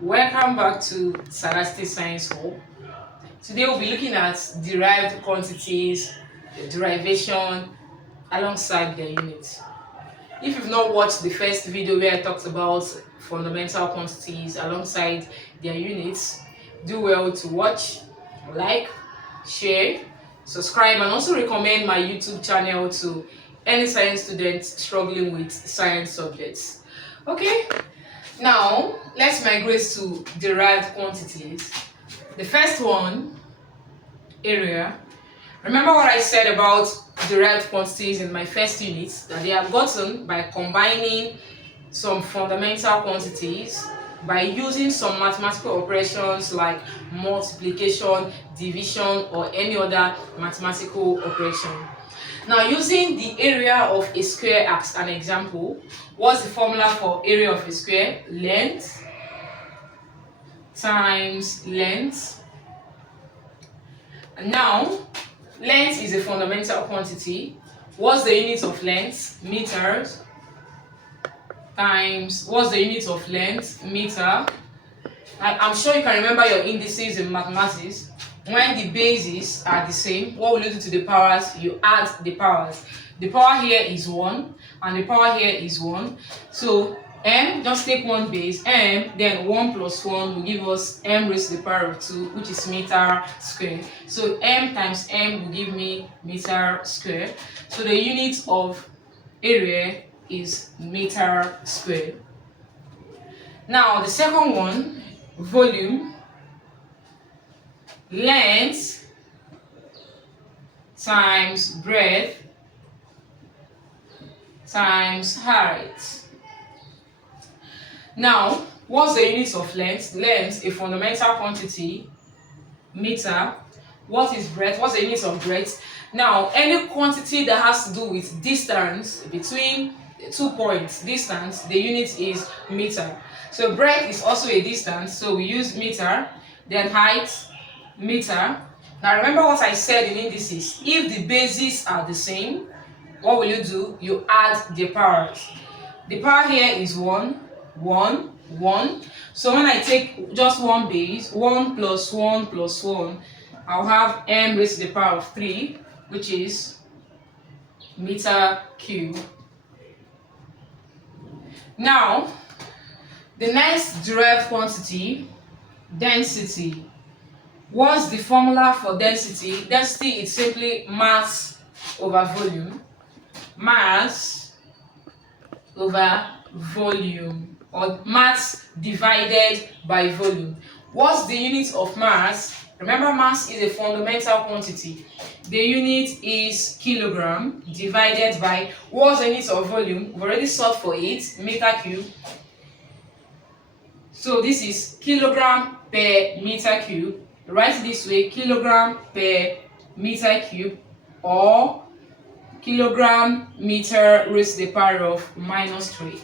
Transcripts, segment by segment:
Welcome back to Sagacity Science Hall. Today we'll be looking at derived quantities, the derivation alongside their units. If you've not watched the first video where I talked about fundamental quantities alongside their units, do well to watch, like, share, subscribe, and also recommend my YouTube channel to any science students struggling with science subjects. Okay, now let's migrate to derived quantities. The first one, area. Remember what I said about derived quantities in my first unit, that they are gotten by combining some fundamental quantities by using some mathematical operations like multiplication, division, or any other mathematical operation. Now, using the area of a square as an example, what's the formula for area of a square? Length times length. And now, length is a fundamental quantity. What's the unit of length? Meters. Times, what's the unit of length? Meter. I'm sure you can remember your indices in mathematics. When the bases are the same, what will you do to the powers? You add the powers. The power here is 1 and the power here is 1. So m, just take one base, m, then 1 plus 1 will give us m raised to the power of 2, which is meter square. So m times m will give me meter square. So the unit of area is meter square. Now the second one, volume. Length times breadth times height. Now, what's the unit of length? Length, a fundamental quantity, meter. What is breadth? What's the unit of breadth? Now, any quantity that has to do with distance between 2 points, distance, the unit is meter. So breadth is also a distance, so we use meter. Then height, meter. Now remember what I said in indices. If the bases are the same, what will you do? You add the powers. The power here is 1, 1, 1. So when I take just one base, 1 plus 1 plus 1, I'll have m raised to the power of 3, which is meter cube. Now, the next derived quantity, density. What's the formula for density? Density is simply mass over volume. Mass over volume, or mass divided by volume. What's the unit of mass? Remember, mass is a fundamental quantity. The unit is kilogram divided by, what's the unit of volume? We've already solved for it, meter cube. So this is kilogram per meter cube. Write it this way, kilogram per meter cube, or kilogram meter raised to the power of minus 3.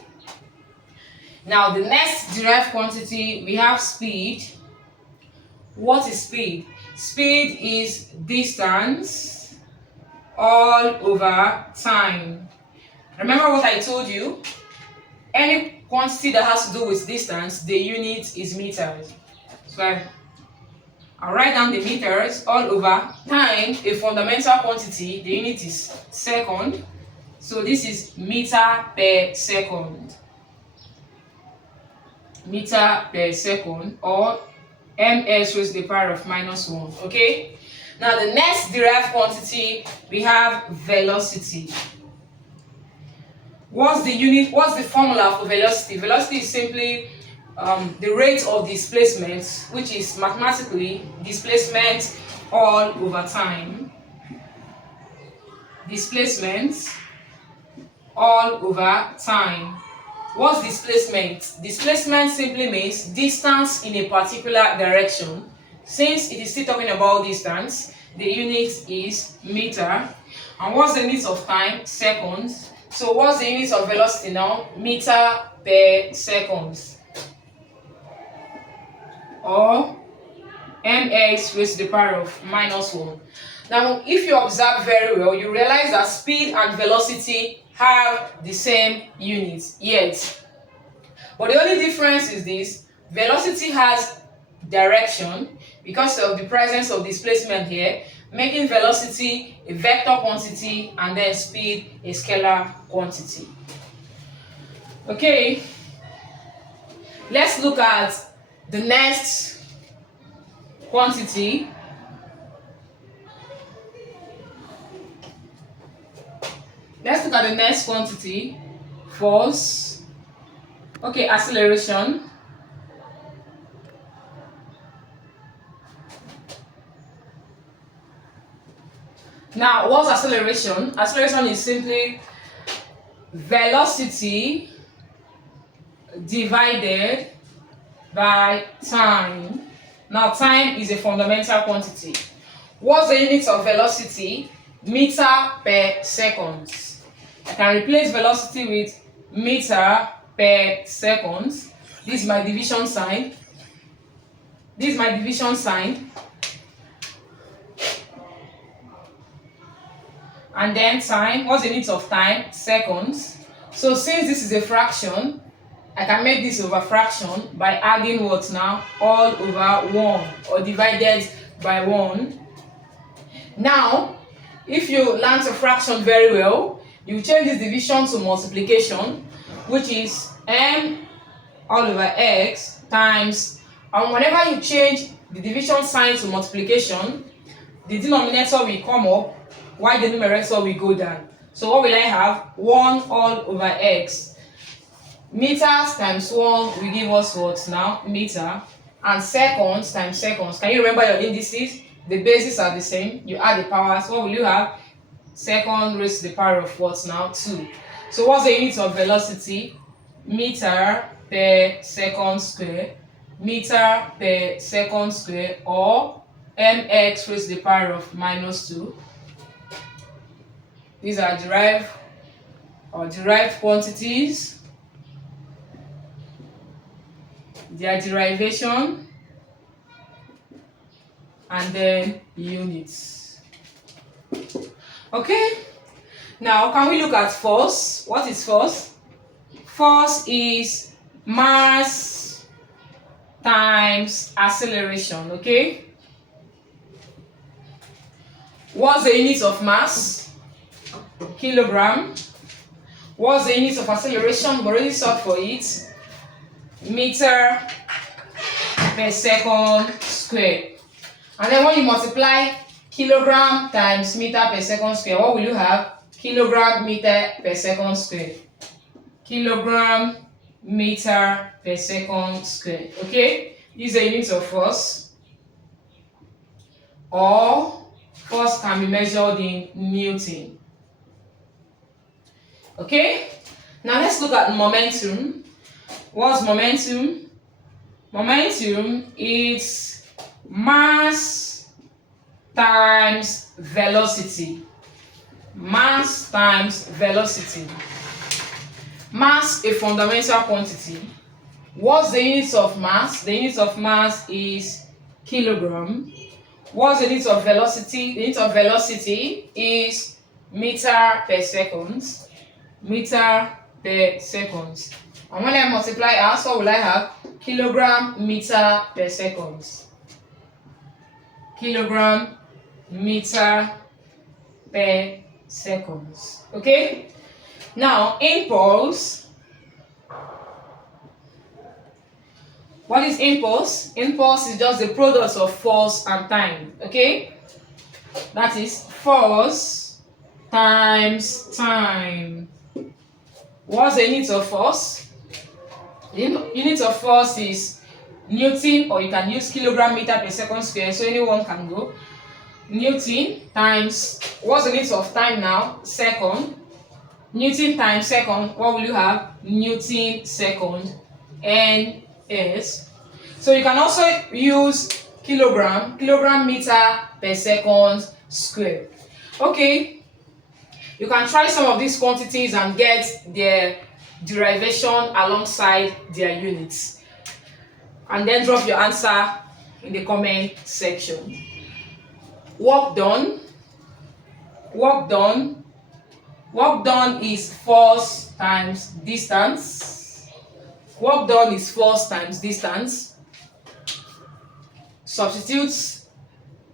Now the next derived quantity, we have speed. What is speed? Speed is distance all over time. Remember what I told you? Any quantity that has to do with distance, the unit is meters. So I'll write down the meters all over time, a fundamental quantity, the unit is second. So this is meter per second. Meter per second, or ms raised to the power of minus 1. Okay? Now the next derived quantity, we have velocity. What's the unit? What's the formula for velocity? Velocity is simply the rate of displacement, which is mathematically displacement all over time. Displacement all over time. What's displacement? Displacement simply means distance in a particular direction. Since it is still talking about distance, the unit is meter. And what's the unit of time? Seconds. So what's the unit of velocity now? Meter per seconds, or mx raised to the power of minus 1. Now, if you observe very well, you realize that speed and velocity have the same units, yet. But the only difference is this: Velocity has direction because of the presence of displacement here, making velocity a vector quantity and then speed a scalar quantity. Okay, let's look at the next quantity. Let's look at the next quantity, force. Okay, acceleration. Now, what's acceleration? Acceleration is simply velocity divided by time. Now, time is a fundamental quantity. What's the unit of velocity? Meter per second. I can replace velocity with meter per second. This is my division sign. This is my division sign. And then time, what's the unit of time? Seconds. So since this is a fraction, I can make this over fraction by adding what now? All over 1 or divided by 1. Now, if you learn a fraction very well, you change this division to multiplication, which is m all over x times, and whenever you change the division sign to multiplication, the denominator will come up while the numerator will go down. So what will I have? 1 all over x. Meters times 1 will give us what now? Meter. And seconds times seconds. Can you remember your indices? The bases are the same. You add the powers. What will you have? Second raised to the power of what now? 2. So what's the unit of velocity? Meter per second square. Meter per second square, or mx raised to the power of -2. These are derived quantities. Their derivation and then units. Okay, now can we look at force? What is force? Force is mass times acceleration. Okay, what's the unit of mass? Kilogram. What's the unit of acceleration? We already solved for it. Meter per second square. And then when you multiply kilogram times meter per second square, what will you have? Kilogram meter per second square. Kilogram meter per second square. Okay, this is the unit of force, or force can be measured in Newton. Okay, now let's look at momentum. What's momentum? Momentum is mass times velocity. Mass times velocity. Mass, a fundamental quantity. What's the unit of mass? The unit of mass is kilogram. What's the unit of velocity? The unit of velocity is meter per second. Meter per second. And when I multiply out, what will I have? Kilogram meter per second. Kilogram meter per second. Okay? Now, impulse. What is impulse? Impulse is just the product of force and time. Okay? That is force times time. What's the unit of force? The unit of force is Newton, or you can use kilogram meter per second square, so anyone can go. Newton times, what's the unit of time now? Second. Newton times second, what will you have? Newton second, NS. So you can also use kilogram meter per second square. Okay, you can try some of these quantities and get their derivation alongside their units, and then drop your answer in the comment section. Work done. Work done. Work done is force times distance. Work done is force times distance. Substitute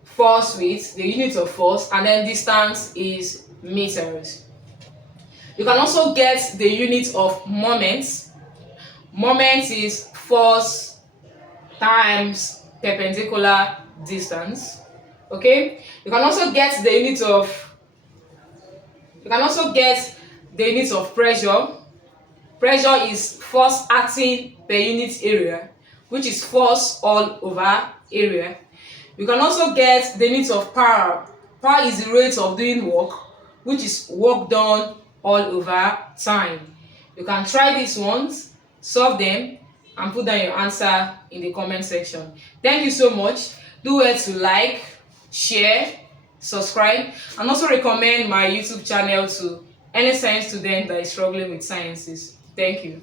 force with the unit of force, and then distance is meters. You can also get the unit of moment. Moment is force times perpendicular distance. Okay, you can also get the unit of pressure. Pressure is force acting per unit area, which is force all over area. You can also get the unit of power. Power is the rate of doing work, which is work done all over time. You can try these ones, solve them, and put down your answer in the comment section. Thank you so much. Do well to like, share, subscribe, and also recommend my YouTube channel to any science student that is struggling with sciences. Thank you.